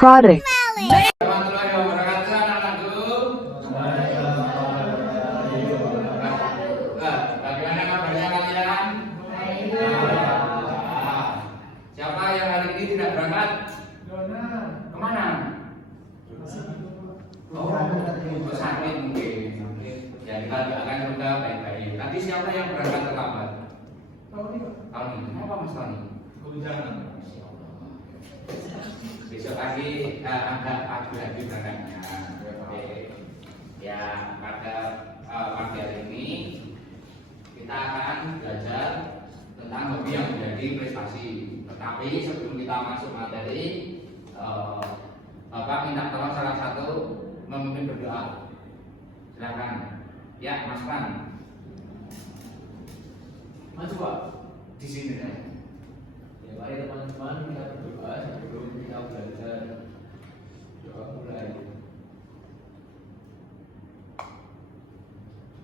product. Warahmatullahi wabarakatuh, anak-anakku. Bagaimana kabarnya kalian? Siapa yang hari ini tidak berangkat? Kemana? Oh, sakit mungkin. Ya kita doakan semoga baik-baik. Tadi siapa yang berangkat terlambat? Tony. Kenapa Mas Tony? Hujan. Besok pagi ada pagi berangkatnya. Oke. Ya, pada pagi hari ini kita akan belajar tentang hobi yang menjadi prestasi. Tetapi sebelum kita masuk materi, Bapak minta tolong salah satu memimpin berdoa. Silakan. Ya, Mas Pan. Maju Pak. Di sini ya. Ya mari teman-teman kita berdoa sebelum kita belajar. Doa mulai.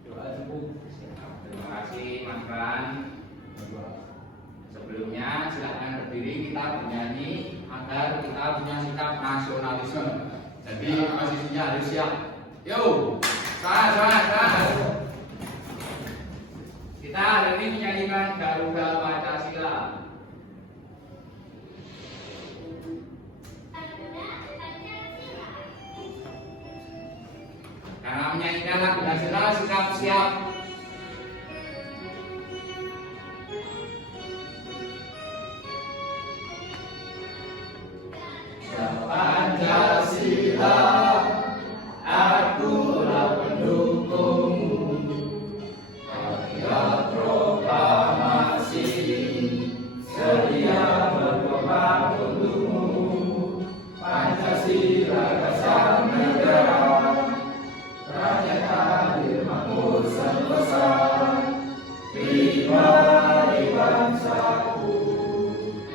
Doa cukup. Terima kasih Mas Pan. Sebelumnya silakan berdiri, kita bernyanyi agar kita punya sikap nasionalisme. Jadi posisinya harus siap. Yo, sah. Kita hari ini menyanyikan Garuda Pancasila. Karena menyanyikan lagu nasional sikap siap. Pancasila, akulah pendukungmu. Karya proklamasi sedia berkorban untukmu. Pancasila kasih negara, rakyat adil makmur sentosa. Pribadi bangsaku,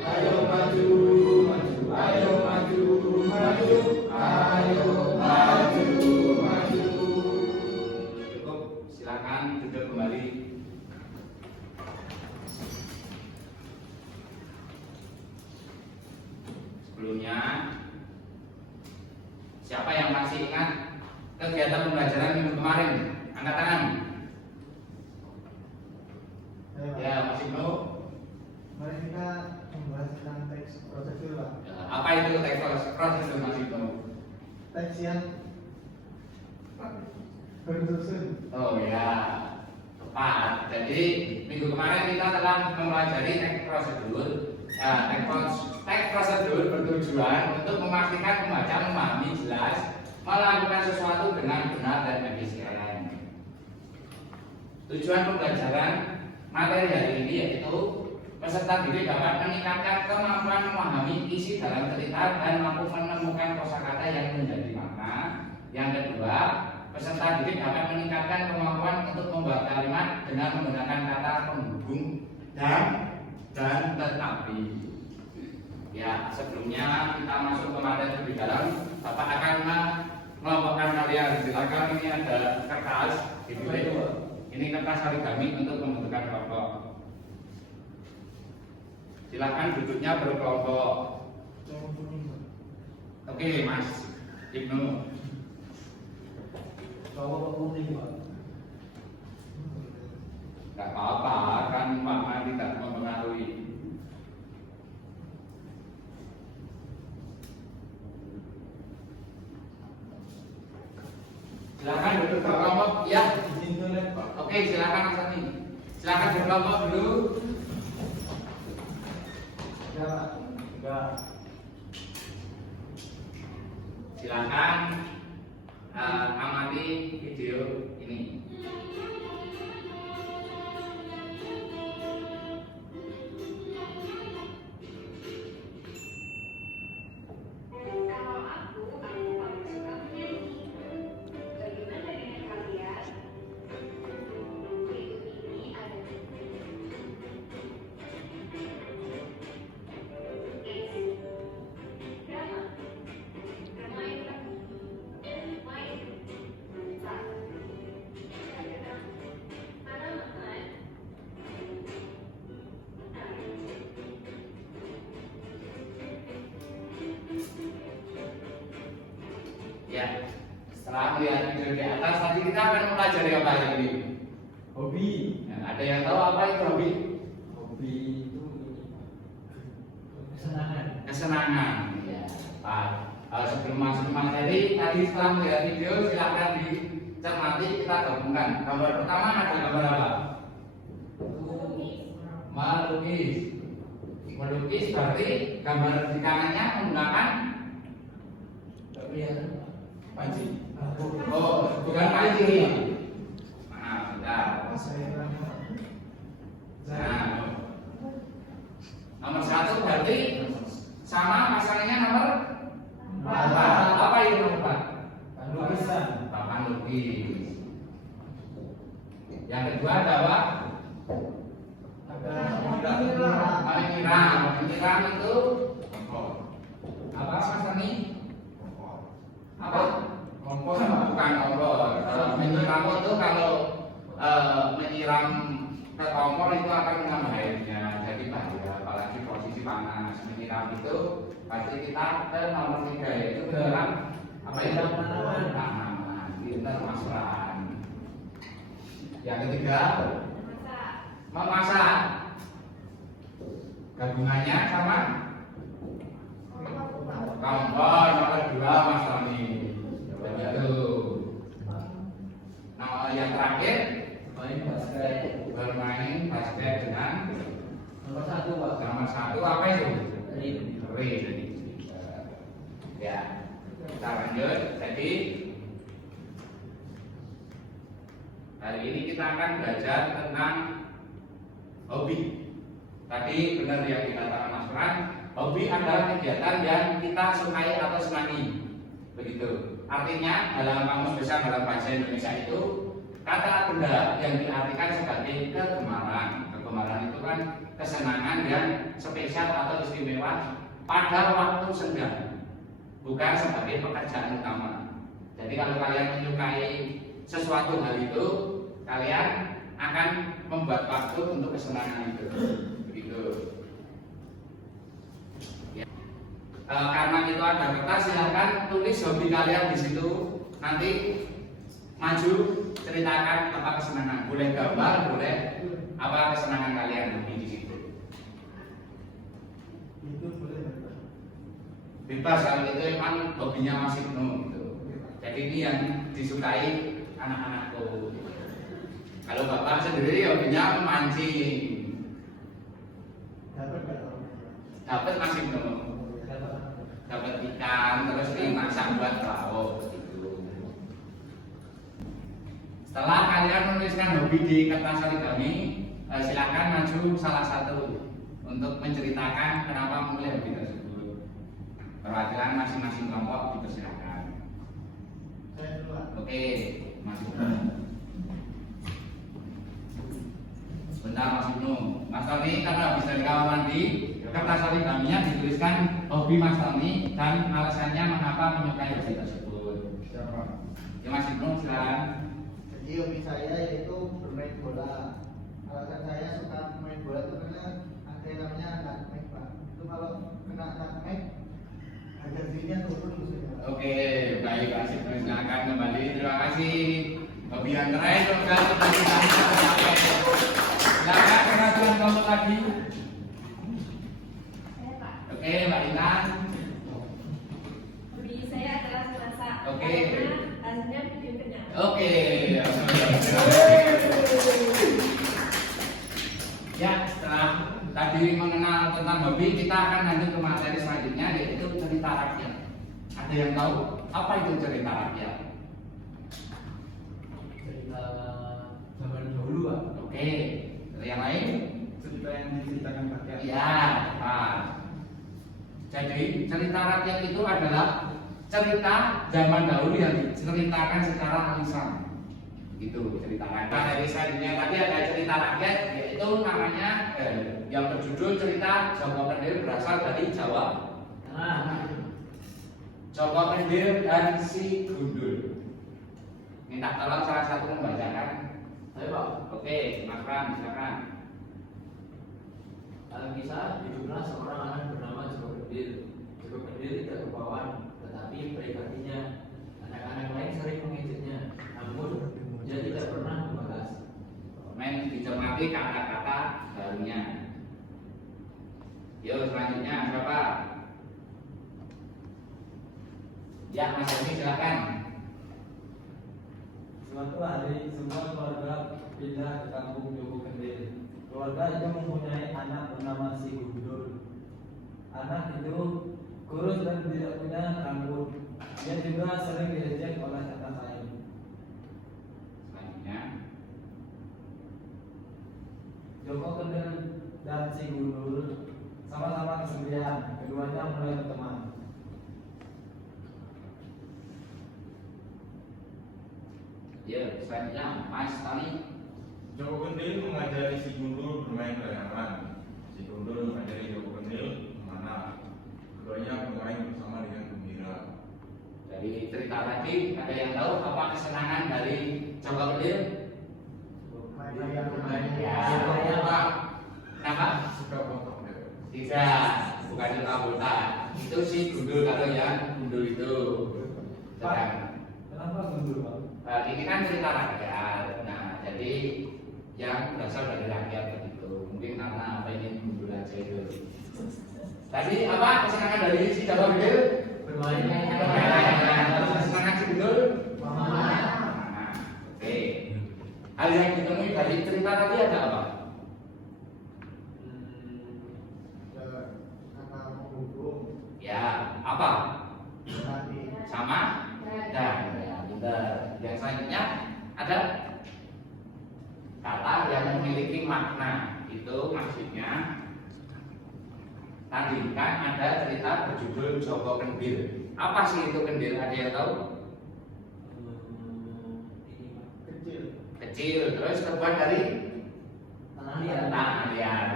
ayo maju, ayo maju, ayo maju. Cukup, silakan duduk kembali. Sebelumnya, siapa yang masih ingat kegiatan pembelajaran minggu kemarin? Angkat tangan. Ya, masih mau? Mari kita membahas tentang teks prosedur, Pak. Apa itu teks prosedur masih mau? Teks yang bersusun. Oh ya, tepat. Jadi minggu kemarin kita telah mempelajari teks prosedur. Teks prosedur bertujuan untuk memastikan pembaca memahami jelas melakukan sesuatu dengan benar dan efisien. Tujuan pembelajaran materi hari ini yaitu peserta didik dapat meningkatkan kemampuan memahami isi dalam cerita dan mampu menemukan kosakata yang menjadi makna. Yang kedua, peserta didik dapat meningkatkan kemampuan untuk membuat kalimat dengan menggunakan kata penghubung dan tetapi. Ya, sebelumnya kita masuk ke materi lebih dalam, Bapak akan mengelompokkan kalian. Silakan, ini ada kertas. Ini kertas origami untuk membentukkan kelompok. Silakan duduknya berkelompok. Oke, Mas Ibnu. Kalau kuning Pak. Gak apa-apa, kan makna tidak mempengaruhi. Silakan duduk berkelompok, ya. Oke, silakan Mas Ani. Silakan berkelompok dulu. Enggak. Silakan amati video ini. Kalau aku paling suka menyanyi. Bagaimana dengan kalian? Berikut ini ada drama. Drama itu main. Satu. Setelah melihat video di atas, tadi kita akan mempelajari apa hari ini? Hobi. Nah, ada yang tahu apa itu hobi? Hobi itu kesenangan. Kesenangan. Ya. Pak, sebelum masuk ke materi, tadi setelah melihat video silakan dicermati, kita gabungkan. Gambar pertama ada gambar apa? Melukis. Melukis berarti gambar di kanannya menggunakan panci. Oh, bukan panci. Nah, bentar. Nah, nomor 1 berarti sama pasangannya nomor 4. Apa itu nomor 4? Lukisan. Papan lukis. Yang kedua ada apa? Menyiram itu apa Mas Tani? Apa? Kompor. Bukan kompor. Menyiram itu kalau menyiram ke kompor itu akan menambah airnya, jadi bahaya. Apalagi posisi panas. Menyiram itu pasti kita ke nomor 3 yaitu menyiram apa itu? Tanaman. Itu masukkan. Yang ketiga memasak. Gabungannya sama kompor. Nomor 2 Mas Tony. Begitu. Nah, yang terakhir Main basket. bermain basket dengan Nomor 1 Pak. nomor 1 apa itu? Ring. Ring. Ya, kita lanjut. Jadi hari ini kita akan belajar tentang hobi. Tadi benar yang dikatakan Mas Fran, hobi adalah kegiatan yang kita sukai atau senangi. Begitu. Artinya dalam Kamus Besar dalam Bahasa Indonesia itu kata benda yang diartikan sebagai kegemaran. Kegemaran itu kan kesenangan yang spesial atau istimewa pada waktu senggang, bukan sebagai pekerjaan utama. Jadi kalau kalian menyukai sesuatu hal itu, kalian akan membuat waktu untuk kesenangan itu. Begitu. Ya. Karena itu ada kertas, silahkan tulis hobi kalian di situ. Nanti maju ceritakan apa kesenangan. Boleh gambar, boleh apa kesenangan kalian hobi di situ. Itu boleh. Bebas kalau itu emang hobinya masih penuh gitu. Jadi ini yang disukai anak-anakku. Kalau bapak sendiri hobinya memancing. Dapat masih belum. Dapat ikan terus dimasak buat lauk gitu. Setelah kalian menuliskan hobi di kertas origami, silakan maju salah satu untuk menceritakan kenapa memilih hobi tersebut. Perwakilan masing-masing kelompok dipersilakan. Saya duluan. Oke, masih sebentar Mas Ibnu. Mas Tony karena habis dari kamar mandi, kertas origaminya dituliskan hobi Mas Tony dan alasannya mengapa menyukai hobi tersebut. Ya Mas Ibnu silakan. Jadi hobi saya yaitu bermain bola. Alasan saya suka main bola itu karena ada yang namanya nutmeg Pak. Itu kalau kena nutmeg harga dirinya turun maksudnya. Oke, baik Mas Ibnu silakan kembali. Terima kasih. Hobi yang keren semoga cita-citanya tercapai. Silakan pengajuan kelompok lagi. Saya Pak. Oke, Mbak Intan. Hobi saya adalah memasak. Oke. Karena hasilnya bikin kenyang. Oke. Ya, setelah tadi mengenal tentang hobi, kita akan lanjut ke materi selanjutnya yaitu cerita rakyat. Ada yang tahu apa itu cerita rakyat? Cerita zaman dahulu Pak. Oke, yang lain? Cerita yang diceritakan rakyat. Ya, Pak. Jadi cerita rakyat itu adalah cerita zaman dahulu yang diceritakan secara lisan. Itu cerita rakyat. Nah, dari selanjutnya tadi ada cerita rakyat, yaitu namanya yang berjudul cerita Joko Pendir berasal dari Jawa Nah, Joko Pendir dan si Gundul. Minta tolong salah satu membacakan. saya Pak. Oke, Mas Ram, silakan. Dalam kisah hiduplah seorang anak bernama Joko Pendir. Joko Pendir tidak rupawan, tetapi baik hatinya. Anak-anak lain sering dicermati kata-kata barunya. Yuk selanjutnya siapa? Ya Mas Doni silakan. Suatu hari semua keluarga pindah ke kampung Joko Kendil. Keluarga itu mempunyai anak bernama si Gundul. Anak itu kurus dan tidak punya rambut. Dia juga sering diejek oleh kakak saya. Selanjutnya Joko Kendil dan si Gundul sama-sama kesepian. Keduanya mulai berteman. ya selanjutnya Mas Tani. Joko Kendil mengajari si Gundul bermain layangan. Si Gundul mengajari Joko Kendil memanah. Keduanya bermain bersama dengan gembira. Dari cerita tadi ada yang tahu apa kesenangan dari Joko Kendil? Ya. Kenapa? Suka potong ya. Tidak, bukan anggota. Itu si Gundul kalau yang Gundul itu. Sedang Kenapa Gundul, Pak? ini kan cerita rakyat. Nah, jadi yang berasal dari rakyat begitu. Mungkin karena pengen Gundul aja itu. Tadi apa kesenangan dari si Joko Kendil? Bermain. Kesenangan si Gundul? Memanah. Nah, oke. Hal yang ditemui dari cerita tadi ada apa? Kata menghubung Ya, apa? tadi Sama? Dan ya, benar. Yang selanjutnya ada kata yang memiliki makna. Itu maksudnya tadi kan ada cerita berjudul Joko Kendil. Apa sih itu kendil? Ada yang tahu? kecil. Kecil, terus terbuat dari Tanah liat. tanah liat.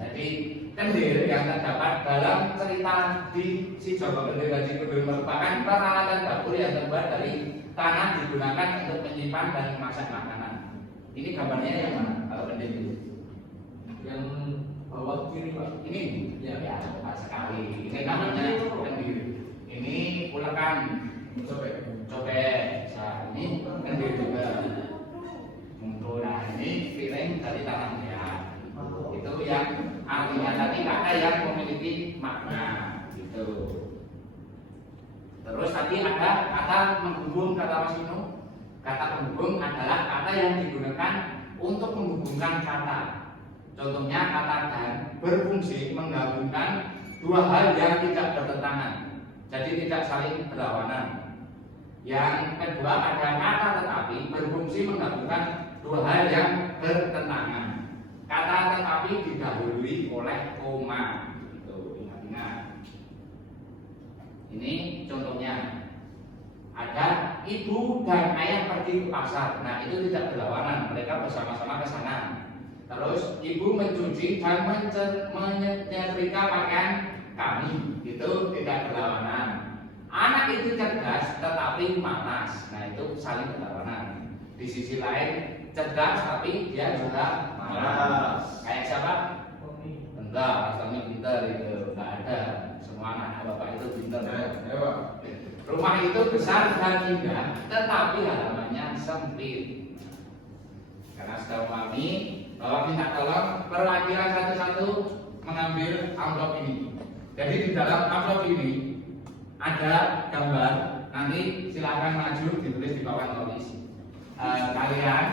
Jadi kendil yang terdapat dalam cerita di si Joko Kendil dan si Gundul merupakan peralatan dapur yang terbuat dari tanah digunakan untuk menyimpan dan memasak makanan. Ini gambarnya yang mana? Kalau kendil itu? Yang bawah kiri, Pak. Ini Ya. ya tepat sekali. Ini namanya kendil. Ini ulekan Cobek. cobek. Nah, ini kendil juga. Nah, ini piring dari tanah liat. Itu yang artinya tadi kata yang memiliki makna gitu. Terus tadi ada kata menghubung, kata Mas Inu. Kata penghubung adalah kata yang digunakan untuk menghubungkan kata. Contohnya kata dan berfungsi menggabungkan dua hal yang tidak bertentangan. Jadi tidak saling berlawanan. Yang kedua ada kata tetapi berfungsi menggabungkan dua hal yang bertentangan. Kata tetapi didahului oleh koma. Itu ingat-ingat. Ini contohnya. Ada ibu dan ayah pergi ke pasar. Nah, itu tidak berlawanan. Mereka bersama-sama ke sana. Terus ibu mencuci dan menyetrika pakaian kami. Itu tidak berlawanan. Anak itu cerdas tetapi malas. Nah, itu saling berlawanan. Di sisi lain cerdas tapi dia juga malas. Kayak siapa? Enggak, asalnya pintar itu. Enggak ada. Semua anak bapak itu pintar. Ya, Pak. Rumah itu besar dan indah, tetapi halamannya sempit. Karena sudah memahami bahwa minta tolong perwakilan satu-satu mengambil amplop ini. Jadi di dalam amplop ini ada gambar. Nanti silakan maju ditulis di bawah tulis. Kalian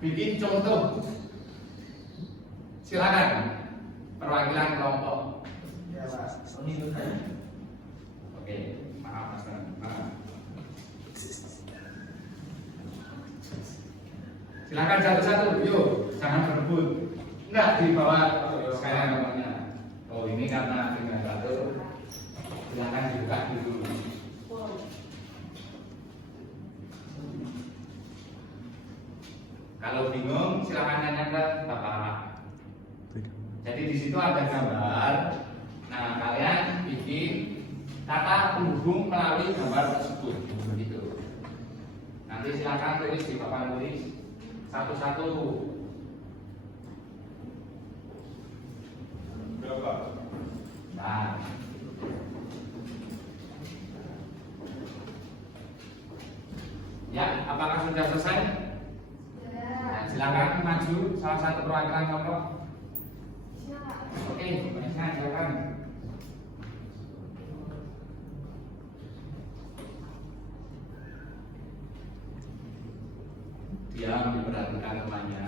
bikin contoh. Silakan perwakilan kelompok. Ya, Pak. Oke, maaf Mas. Silakan satu-satu, yuk, jangan berebut. Enggak dibawa sekalian nomornya. Oh ini karena dengan satu, silakan dibuka dulu. Kalau bingung, silakan tanya ke Bapak. Jadi di situ ada gambar. Nah kalian bikin kata penghubung melalui gambar tersebut. Begitu. Nanti silakan tulis di papan tulis satu-satu. Berapa? Nah, ya, apakah sudah selesai? Nah, silakan. Silakan maju salah satu perwakilan kelompok. Siapa? Oke, silakan. Diam, diperhatikan temannya.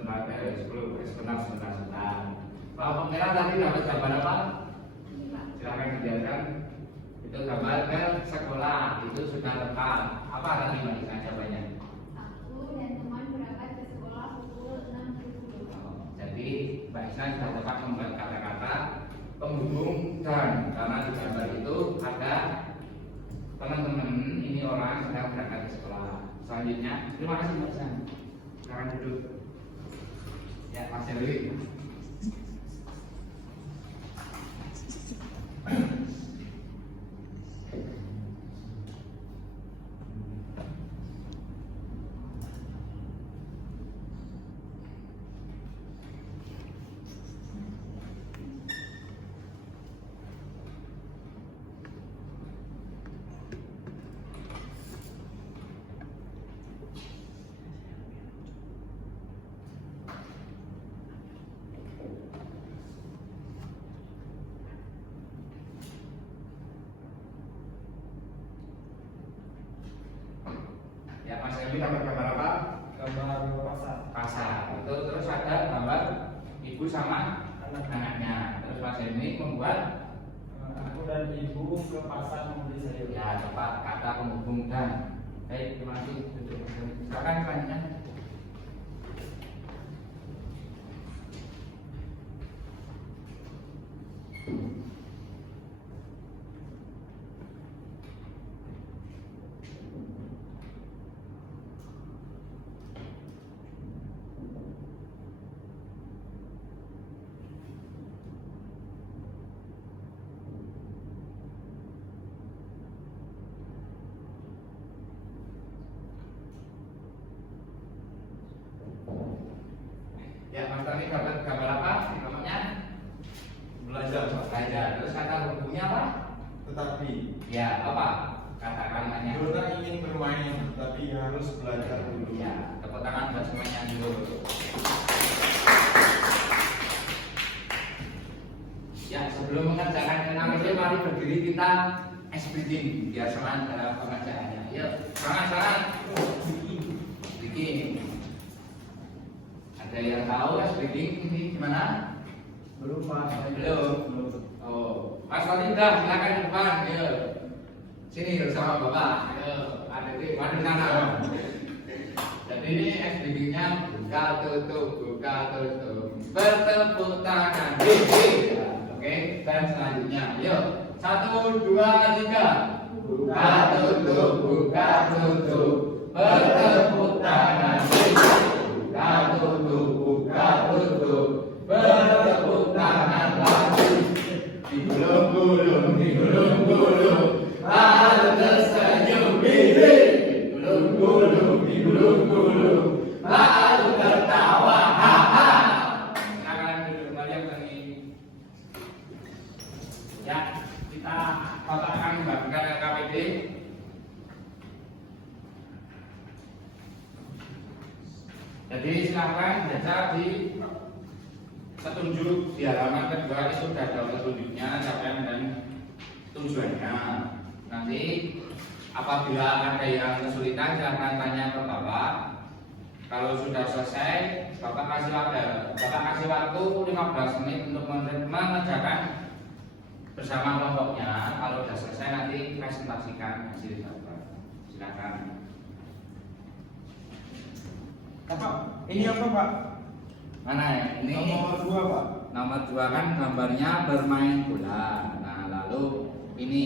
Sebentar. Pak Pemirsa tadi dapat gambar apa? Silakan dijelaskan. Itu gambar ke sekolah, itu sudah tepat. Apa tadi Mbak Isa jawabannya? Aku dan teman berangkat ke sekolah pukul 6.30. Jadi Mbak Isa sudah tepat membuat kata-kata penghubung dan karena di gambar itu ada teman-teman ini orang sedang berangkat ke sekolah. Selanjutnya, terima kasih Mbak Isa. Silakan duduk. Ya, Mas Dewi. Ya, Mas Dewi dapat gambar apa? Gambar pasar. Pasar. Itu terus ada gambar ibu sama anaknya. Terus Mas Dewi membuat Aku dan ibu ke pasar membeli sayur. ya tepat kata penghubung dan. Baik, terima kasih. Duduk, Mas Dewi. Silakan selanjutnya. Ya, Mas Tani dapat gambar apa? Namanya? Belajar, Pak. Belajar. Terus kata hubungnya apa? Tetapi Ya, apa? Kata kalimatnya. Yona ingin bermain, tapi harus belajar dulu. Ya, tepuk tangan buat semuanya dulu. Ya, sebelum mengerjakan enam itu, mari berdiri kita speaking biar semangat dalam pengerjaannya. Yuk, semangat. Speaking. Ada yang tahu speaking ini gimana? Belum Pak. Belum. Oh, Mas Walida, silakan ke depan. Yuk. Sini bersama Bapak. Yuk, ada di sana. Jadi ini speakingnya buka tutup. Bertepuk tangan. Oke, dan selanjutnya, yuk. 1, 2, 3. Buka tutup. Bertepuk tangan. Buka tutup. Bertepuk tangan lagi. Digulung-gulung. Lalu tersenyum diri. Digulung-gulung. Lalu tertawa. Haha. Silakan duduk kembali yang tadi. Ya, kita akan membagikan LKPD. Jadi silakan baca di petunjuk di halaman kedua, itu sudah ada petunjuknya, capaian dan tujuannya. Nanti apabila ada yang kesulitan silahkan tanya ke Bapak. Kalau sudah selesai, Bapak kasih waktu 15 menit untuk mengerjakan bersama kelompoknya. Kalau sudah selesai nanti presentasikan hasil Bapak. Silakan. Pak, ini apa Pak? Mana ya? Ini Nomor 2 Pak. nomor 2 kan gambarnya bermain bola. Nah, lalu ini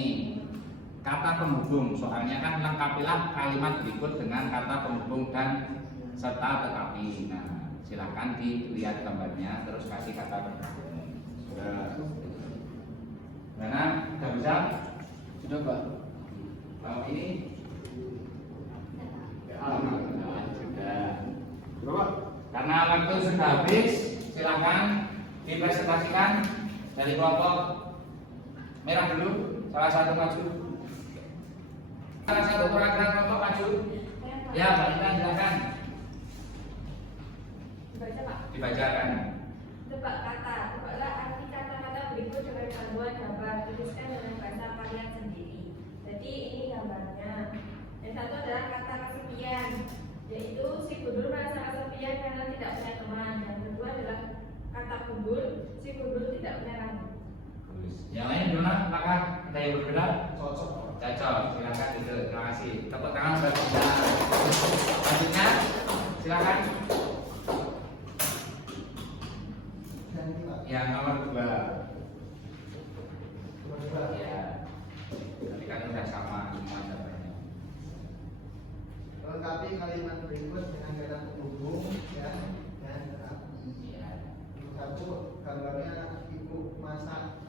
kata penghubung. Soalnya kan lengkapilah kalimat berikut dengan kata penghubung dan serta tetapi. Nah, silakan dilihat gambarnya terus kasih kata bergabung. Sudah. Karena sudah bisa? Sudah Pak. Kalau ini sudah. Berapa? Karena waktu sudah habis, silakan dipresentasikan dari kelompok merah dulu. Salah satu maju. Salah satu perwakilan kelompok maju. Ya, Mbak Intan silakan. Dibaca Pak. Dibacakan. Tebak kata. Tebaklah arti kata-kata berikut dengan panduan gambar. Tuliskan dengan bahasa kalian sendiri. Jadi ini gambarnya. Yang satu adalah kata kesepian, yaitu si gundul merasa kesepian karena tidak punya teman. Yang kedua adalah kata gundul, si gundul tidak punya rambut. Yang lain gimana? Apakah ada yang berbeda? Cocok. Silakan duduk. Terima kasih. Tepuk tangan buat kita. Selanjutnya, silakan. Dan ini Pak. Yang nomor 2. Nomor 2. Ya. Tadi kan sudah sama semua jawabannya. Lengkapi kalimat berikut dengan kata penghubung ya dan terapi. Ya. Nomor 1 gambarnya ibu masak.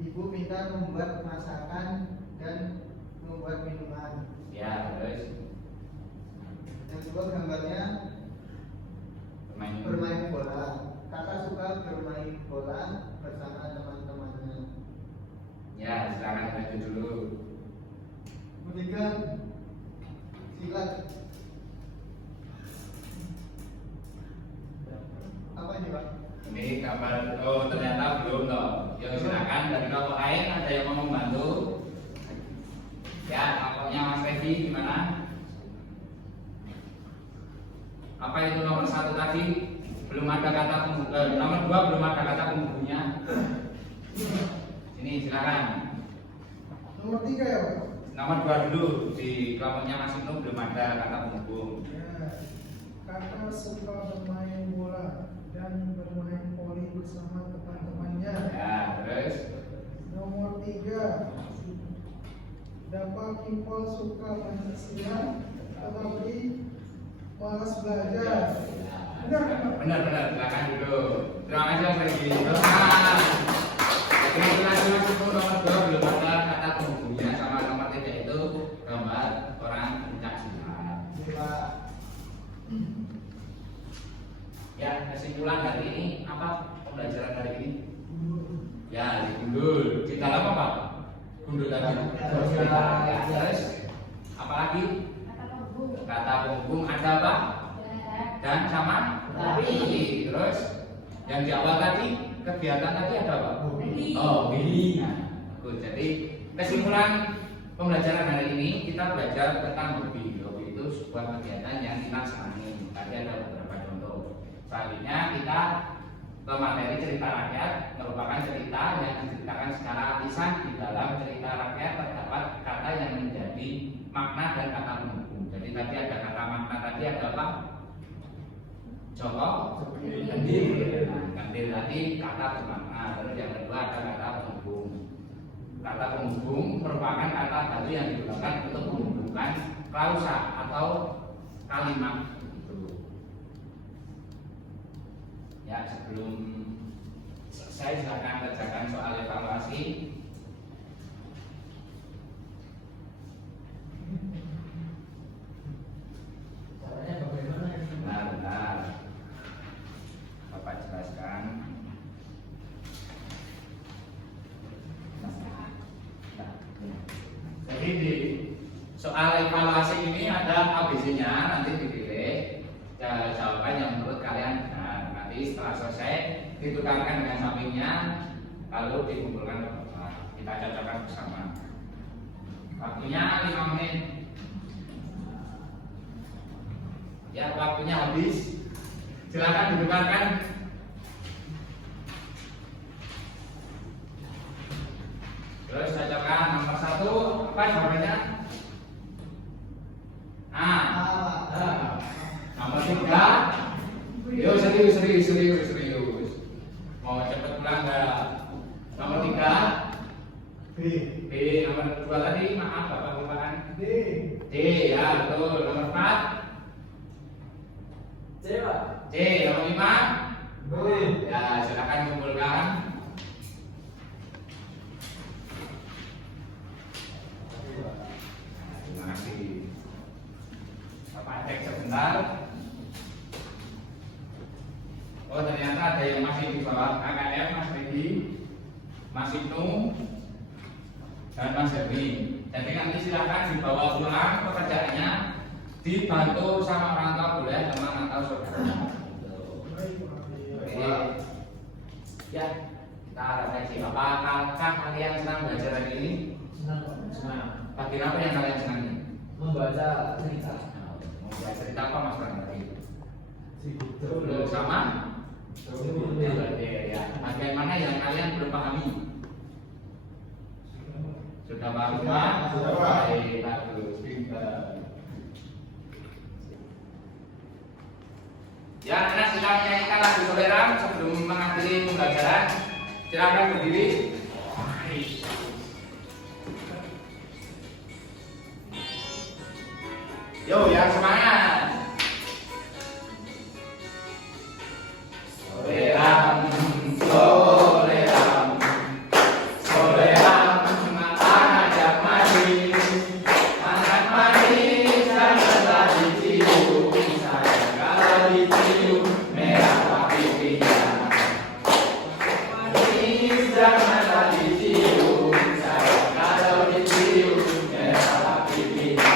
Ibu minta membuat masakan dan membuat minuman. Ya, terus Yang kedua gambarnya bermain bola. Kakak suka bermain bola bersama teman-temannya. Ya, silakan maju dulu. Ketiga silat. Apa ini Pak? Ini gambar, oh ternyata belum toh. Ya silakan dari kelompok lain ada yang mau membantu. Ya, kelompoknya Mas Fedi gimana? Apa itu nomor 1 tadi? Belum ada kata penghubung. Nomor 2 belum ada kata penghubungnya. Ini silakan. Nomor 3 ya Pak? Nomor 2 dulu di kelompoknya Mas Ibnu belum ada kata penghubung. Ya. Kakak suka bermain bola dan bermain voli bersama teman-temannya. Ya, terus Nomor 3, dapat Kipol suka Pancasila tetapi malas belajar. Benar Pak? benar silakan dulu. Terima kasih Mas Fedi. Selamat. Gratulasi Mas Ibnu nomor 2 belum ada kata penghubungnya sama nomor 3 itu gambar orang pencak silat. Pak. Ya, kesimpulan hari ini apa pembelajaran hari ini? Ya, di gundul. Di dalam apa? Gundul tadi. Ya, terus apa lagi? Kata penghubung. Kata penghubung ada apa? Dan sama tapi. Terus yang di awal tadi kegiatan tadi ada apa? Hobi. Oh, hobi. Nah, bagus. Jadi kesimpulan pembelajaran hari ini kita belajar tentang hobi. Hobi itu sebuah kegiatan yang kita senangi. Tadi ada beberapa contoh. Selanjutnya kita ke materi cerita rakyat, merupakan cerita yang diceritakan secara lisan. Di dalam cerita rakyat terdapat kata yang menjadi makna dan kata penghubung. Jadi tadi ada kata makna tadi ada apa? Jongkok, kandil. Nah, kandil tadi kata bermakna. Terus yang kedua ada kata penghubung. Kata penghubung merupakan kata baru yang digunakan untuk menghubungkan klausa atau kalimat. Ya, sebelum selesai silakan kerjakan soal evaluasi. Caranya bagaimana ya? Benar. Bapak jelaskan. Jadi di soal evaluasi ini ada ABC-nya, nanti dipilih jawaban yang menurut kalian benar. Nanti setelah selesai ditukarkan dengan sampingnya, lalu dikumpulkan ke bawah. Kita cocokkan bersama. Waktunya 5 menit. Ya, waktunya habis. Silakan ditukarkan. Terus cocokkan nomor 1 apa jawabannya? Nomor 3. Yo serius. Mau cepet pulang nggak? Nomor 3. B. Nomor 2 tadi maaf bapak kelupaan. D. D ya betul. Nomor 4. Pak. C nomor 5. B. Ya, silakan kumpulkan. Terima kasih. Bapak cek sebentar. Oh, ternyata ada yang masih di bawah KKM, Mas Ridi, Mas Ibnu, dan Mas Hermi. Jadi nanti silakan dibawa pulang pekerjaannya, dibantu sama orang tua boleh, teman atau saudara. Baik, Pak. Oke. Ya, kita refleksi. Apakah kalian senang belajar hari ini? Senang Pak. Senang. Bagian apa yang kalian senangi? Membaca cerita. Mau cerita apa Mas Rangga? Si Gudul. Sama? Gudul. Ya. Bagian mana yang kalian belum pahami? Sudah paham semua? Sudah paham. Baik, bagus, pintar. Ya, anak sedang menyanyikan lagu Soleram sebelum mengakhiri pembelajaran. Silakan berdiri. Yo, yang semangat. Soleram, soleram, soleram, anak manis, anak manis, janganlah dicium, sayang kalau dicium merah pipinya. Manis, janganlah dicium, sayang kalau dicium merah pipinya.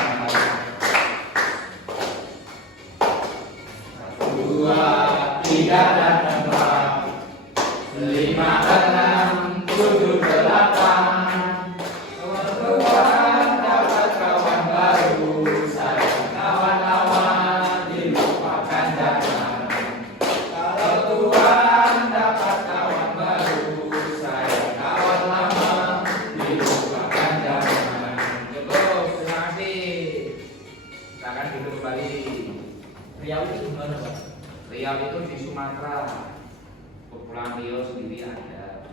2, 3 dan 4, 5, 6, 7, 8. Kawan dapat kawan baru, sayang kawan-kawan dilupakan jangan. Kalau Tuhan dapat kawan baru, sayang kawan lama dilupakan jangan. Cukup, terima kasih. Silakan duduk kembali. Riau itu gimana Pak? Riau itu di Sumatera. Kepulauan Riau sendiri ada.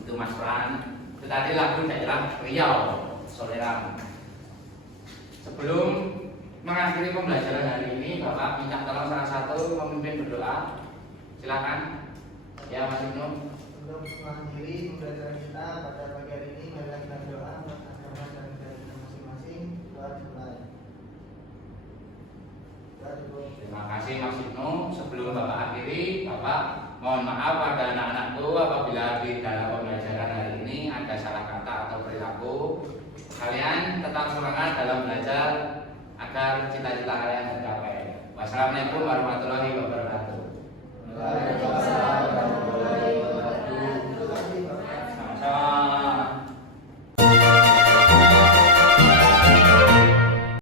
Itu Mas Fran. Itu tadi lagu daerah Riau, Soleram. Sebelum mengakhiri pembelajaran hari ini, Bapak minta tolong salah satu pemimpin berdoa. Silakan. Ya, Mas Ibnu. Untuk mengakhiri pembelajaran kita pada pagi hari ini, marilah kita berdoa atas agama dan negara kita masing-masing. Doa dimulai. Doa cukup. Terima kasih Mas Ibnu. Sebelum Bapak akhiri, Bapak mohon maaf pada anak-anakku apabila di dalam pembelajaran hari ini ada salah kata atau perilaku. Kalian tetap semangat dalam belajar agar cita-cita kalian tercapai. Wassalamualaikum warahmatullahi wabarakatuh. Waalaikumsalam.